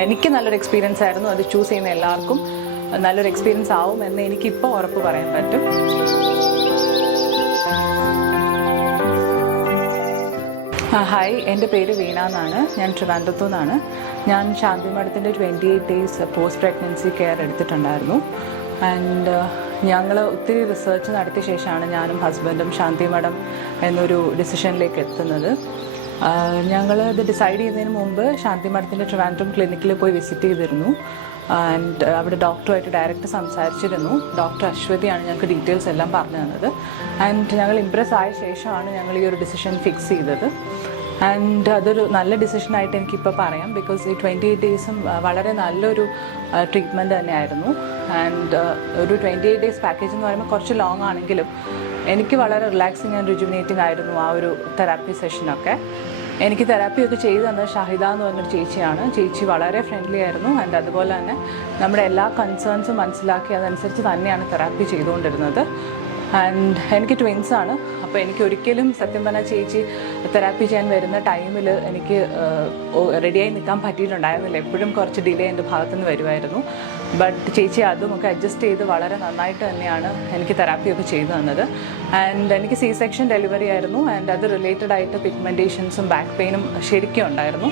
എനിക്ക് നല്ലൊരു എക്സ്പീരിയൻസ് ആയിരുന്നു. അത് ചൂസ് ചെയ്യുന്ന എല്ലാവർക്കും നല്ലൊരു എക്സ്പീരിയൻസ് ആവും എന്ന് എനിക്കിപ്പോൾ ഉറപ്പ് പറയാൻ പറ്റും. ഹായ് എന്റെ പേര് വീണ എന്നാണ്. ഞാൻ ട്രിവാൻഡ്രത്തു നിന്നാണ്. ഞാൻ ശാന്തി മഠത്തിന്റെ twenty eight days post pregnancy care എടുത്തിട്ടുണ്ടായിരുന്നു ആൻഡ് ഞങ്ങൾ ഒത്തിരി റിസർച്ച് നടത്തിയ ശേഷമാണ് ഞാനും ഹസ്ബൻഡും ശാന്തി മഠം എന്നൊരു ഡിസിഷനിലേക്ക് എത്തുന്നത്. ഞങ്ങൾ ഇത് ഡിസൈഡ് ചെയ്യുന്നതിന് മുമ്പ് ശാന്തി മഠത്തിന്റെ ട്രിവാൻഡ്രം ക്ലിനിക്കിൽ പോയി വിസിറ്റ് ചെയ്തിരുന്നു. ആൻഡ് അവിടെ ഡോക്ടറുമായിട്ട് ഡയറക്റ്റ് സംസാരിച്ചിരുന്നു. ഡോക്ടർ അശ്വതിയാണ് ഞങ്ങൾക്ക് ഡീറ്റെയിൽസ് എല്ലാം പറഞ്ഞു തന്നത്. ആൻഡ് ഞങ്ങൾ ഇമ്പ്രസ് ആയ ശേഷമാണ് ഞങ്ങൾ ഈ ഒരു ഡിസിഷൻ ഫിക്സ് ചെയ്തത്. ആൻഡ് അതൊരു നല്ല ഡിസിഷനായിട്ട് എനിക്കിപ്പോൾ പറയാം. ബിക്കോസ് ഈ ട്വന്റി എയ്റ്റ് ഡേയ്സും വളരെ നല്ലൊരു ട്രീറ്റ്മെന്റ് തന്നെയായിരുന്നു. ആൻഡ് ഒരു ട്വന്റി എയ്റ്റ് ഡേയ്സ് പാക്കേജ് എന്ന് പറയുമ്പോൾ കുറച്ച് ലോങ് ആണെങ്കിലും എനിക്ക് വളരെ റിലാക്സിങ് ആൻഡ് റിജുവിനേറ്റിംഗ് ആയിരുന്നു ആ ഒരു തെറാപ്പി സെഷനൊക്കെ എനിക്ക് തെറാപ്പിയൊക്കെ ചെയ്തു തന്നത് ഷാഹിദ എന്ന് പറഞ്ഞൊരു ചേച്ചിയാണ്. ചേച്ചി വളരെ ഫ്രണ്ട്ലി ആയിരുന്നു. ആൻഡ് അതുപോലെ തന്നെ നമ്മുടെ എല്ലാ കൺസേൺസും മനസ്സിലാക്കി അതനുസരിച്ച് തന്നെയാണ് തെറാപ്പി ചെയ്തുകൊണ്ടിരുന്നത്. ആൻഡ് എനിക്ക് ട്വിൻസ് ആണ്. അപ്പോൾ എനിക്ക് ഒരിക്കലും സത്യം പറഞ്ഞാൽ ചേച്ചി തെറാപ്പി ചെയ്യാൻ വരുന്ന ടൈമിൽ എനിക്ക് റെഡിയായി നിൽക്കാൻ പറ്റിയിട്ടുണ്ടായിരുന്നില്ല. എപ്പോഴും കുറച്ച് ഡിലേ എന്റെ ഭാഗത്തുനിന്ന് വരുമായിരുന്നു. ബട്ട് ചേച്ചി അതും ഒക്കെ അഡ്ജസ്റ്റ് ചെയ്ത് വളരെ നന്നായിട്ട് തന്നെയാണ് എനിക്ക് തെറാപ്പിയൊക്കെ ചെയ്തു തന്നത്. ആൻഡ് എനിക്ക് സി സെക്ഷൻ ഡെലിവറി ആയിരുന്നു. ആൻഡ് അത് റിലേറ്റഡ് ആയിട്ട് പിഗ്മെന്റേഷൻസും ബാക്ക് പെയിനും ശരിക്കും ഉണ്ടായിരുന്നു.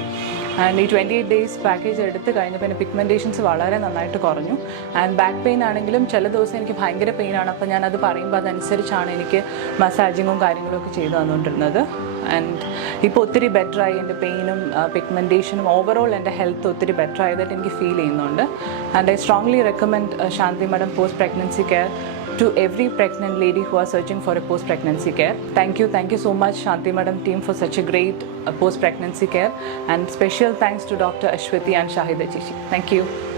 ആൻഡ് ഈ ട്വന്റി എയ്റ്റ് ഡേയ്സ് പാക്കേജ് എടുത്ത് കഴിഞ്ഞപ്പോൾ എന്റെ പിഗ്മെന്റേഷൻസ് വളരെ നന്നായിട്ട് കുറഞ്ഞു. ആൻഡ് ബാക്ക് പെയിൻ ആണെങ്കിലും ചില ദിവസം എനിക്ക് ഭയങ്കര പെയിനാണ് അപ്പോൾ ഞാനത് പറയുമ്പോൾ അതനുസരിച്ചാണ് എനിക്ക് മസാജിങ്ങും കാര്യങ്ങളും ഒക്കെ ചെയ്തു തന്നുകൊണ്ടിരുന്നത് ആൻഡ് ഇപ്പോൾ ഒത്തിരി ബെറ്ററായി എന്റെ പെയിനും പിഗ്മെന്റേഷനും ഓവറോൾ എന്റെ ഹെൽത്ത് ഒത്തിരി ബെറ്റർ ആയതായിട്ട് എനിക്ക് ഫീൽ ചെയ്യുന്നുണ്ട്. And I strongly recommend Santhi Madom post pregnancy care to every pregnant lady who are searching for a post pregnancy care. Thank you, thank you so much, Shanti Madam team, for such a great uh, post pregnancy care. And special thanks to Dr. Ashwati and Shahida Chichi. Thank you.